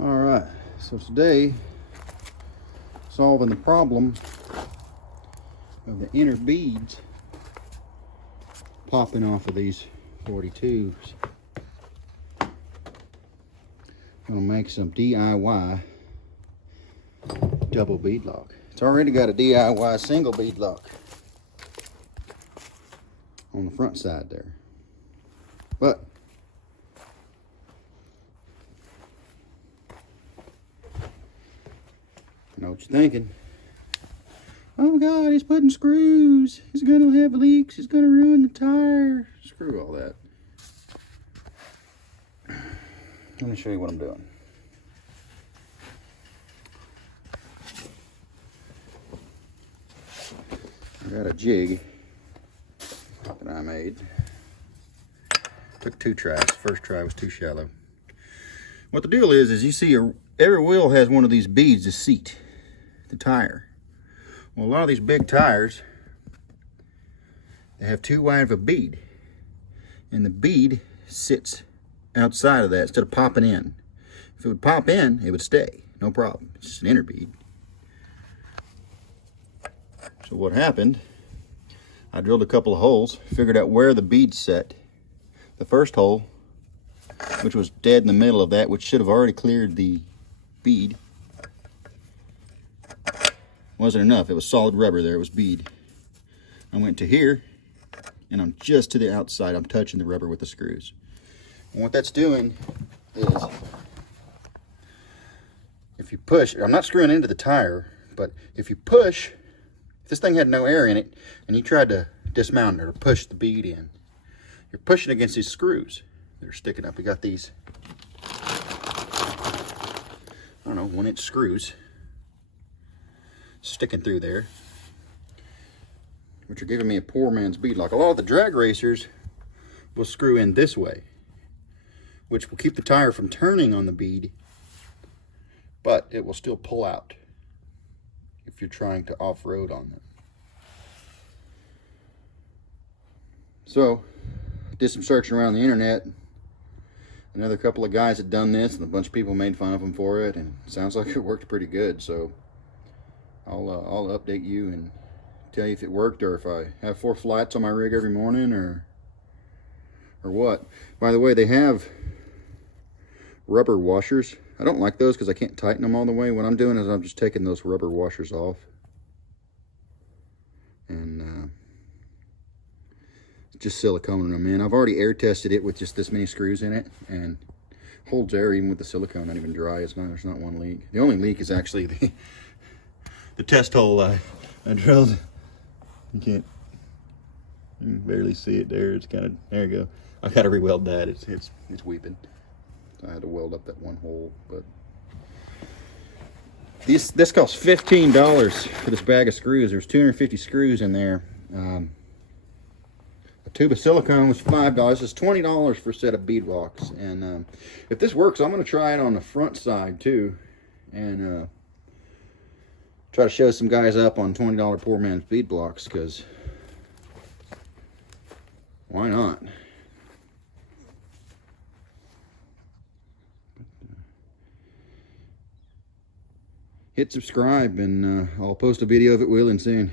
All right, so today, solving the problem of the inner beads popping off of these 42s. I'm gonna make some DIY double bead lock. It's already got a DIY single bead lock on the front side there, but I know what you're thinking. Oh my God, he's putting screws. He's gonna have leaks. He's gonna ruin the tire. Screw all that. Let me show you what I'm doing. I got a jig that I made. Took 2 tries. First try was too shallow. What the deal is you see every wheel has one of these beads to seat the tire. Well, a lot of these big tires, they have too wide of a bead, and the bead sits outside of that instead of popping in. If it would pop in, it would stay, no problem. It's just an inner bead. So what happened, I drilled a couple of holes, figured out where the bead set. The first hole, which was dead in the middle of that, which should have already cleared the bead, wasn't enough. It was solid rubber there, it was bead. I went to here, and I'm just to the outside. I'm touching the rubber with the screws. And what that's doing is, if you push, I'm not screwing into the tire, but if you push, if this thing had no air in it, and you tried to dismount it or push the bead in, you're pushing against these screws that are sticking up. We got these, I don't know, 1-inch screws sticking through there, which are giving me a poor man's bead lock. A lot of the drag racers will screw in this way, which will keep the tire from turning on the bead, but it will still pull out if you're trying to off-road on them. So, did some searching around the internet. Another couple of guys had done this, and a bunch of people made fun of them for it, and it sounds like it worked pretty good. So I'll update you and tell you if it worked, or if I have 4 flights on my rig every morning, or what. By the way, they have rubber washers. I don't like those because I can't tighten them all the way. What I'm doing is I'm just taking those rubber washers off, and just siliconing them in. I've already air tested it with just this many screws in it, and holds air even with the silicone, not even dry. There's not one leak. The only leak is actually the test hole I drilled. You can barely see it there. It's kind of, there you go. I got to re-weld that. It's weeping. So I had to weld up that one hole. But this cost $15 for this bag of screws. There's 250 screws in there. A tube of silicone was $5. It's $20 for a set of bead locks. And if this works, I'm going to try it on the front side too, and try to show some guys up on $20 poor man's bead blocks, because why not? Hit subscribe, and I'll post a video of it wheeling soon.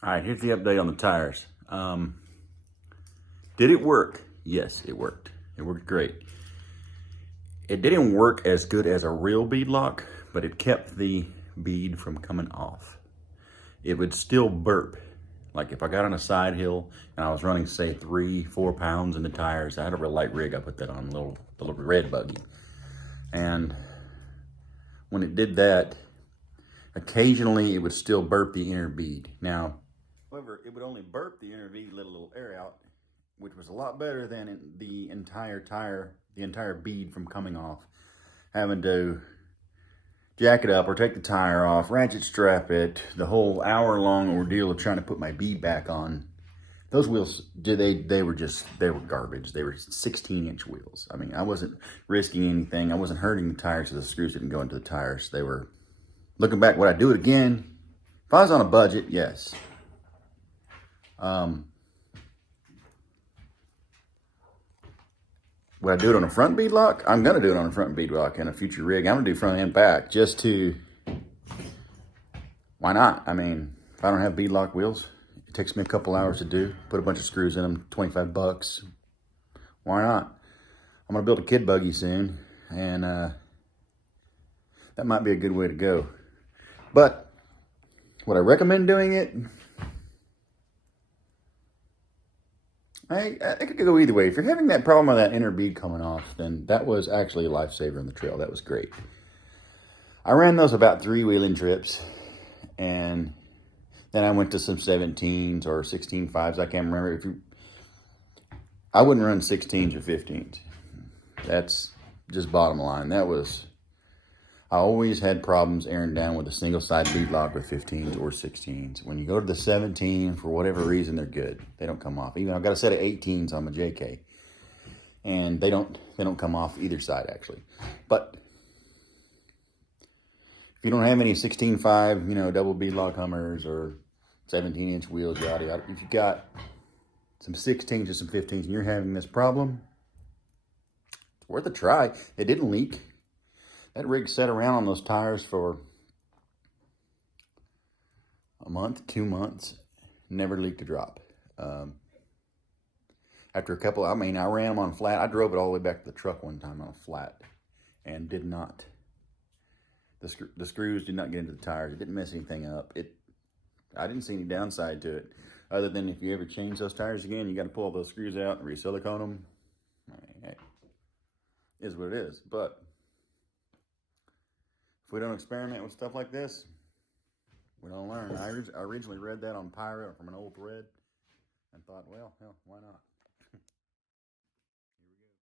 All right, here's the update on the tires. Did it work? Yes, it worked. It worked great. It didn't work as good as a real bead lock, but it kept the bead from coming off. It would still burp. Like if I got on a side hill and I was running, say, 3-4 pounds in the tires, I had a real light rig, I put that on the little red buggy. And when it did that, occasionally it would still burp the inner bead. Now, however, it would only burp the inner bead, let a little air out, which was a lot better than the entire tire, the entire bead from coming off. Having to jack it up or take the tire off, ratchet strap it, the whole hour-long ordeal of trying to put my bead back on. Those wheels, they were garbage. They were 16-inch wheels. I mean, I wasn't risking anything. I wasn't hurting the tires, so the screws didn't go into the tires. They were, looking back, would I do it again? If I was on a budget, yes. Would I do it on a front bead lock? I'm going to do it on a front bead lock in a future rig. I'm going to do front and back just to, why not? I mean, if I don't have bead lock wheels, it takes me a couple hours to do. Put a bunch of screws in them, 25 bucks. Why not? I'm going to build a kid buggy soon, and that might be a good way to go. But would I recommend doing it? I could go either way. If you're having that problem with that inner bead coming off, then that was actually a lifesaver in the trail. That was great. I ran those about 3 wheeling trips, and then I went to some 17s or 16.5s. I can't remember. I wouldn't run 16s or 15s. That's just bottom line. I always had problems airing down with a single side bead lock with 15s or 16s. When you go to the 17, for whatever reason, they're good. They don't come off. Even I've got a set of 18s on my JK, and they don't come off either side actually. But if you don't have any 16.5, double bead lock Hummers or 17-inch wheels, yada yada. If you got some 16s or some 15s and you're having this problem, it's worth a try. It didn't leak. That rig sat around on those tires for a month, 2 months, never leaked a drop. After a couple, I ran them on flat. I drove it all the way back to the truck one time on a flat and did not, the screws did not get into the tires. It didn't mess anything up. I didn't see any downside to it, other than if you ever change those tires again, you got to pull all those screws out and re-silicone them. Hey, it is what it is. But if we don't experiment with stuff like this, we don't learn. I originally read that on Pirate from an old thread and thought, well, hell, why not?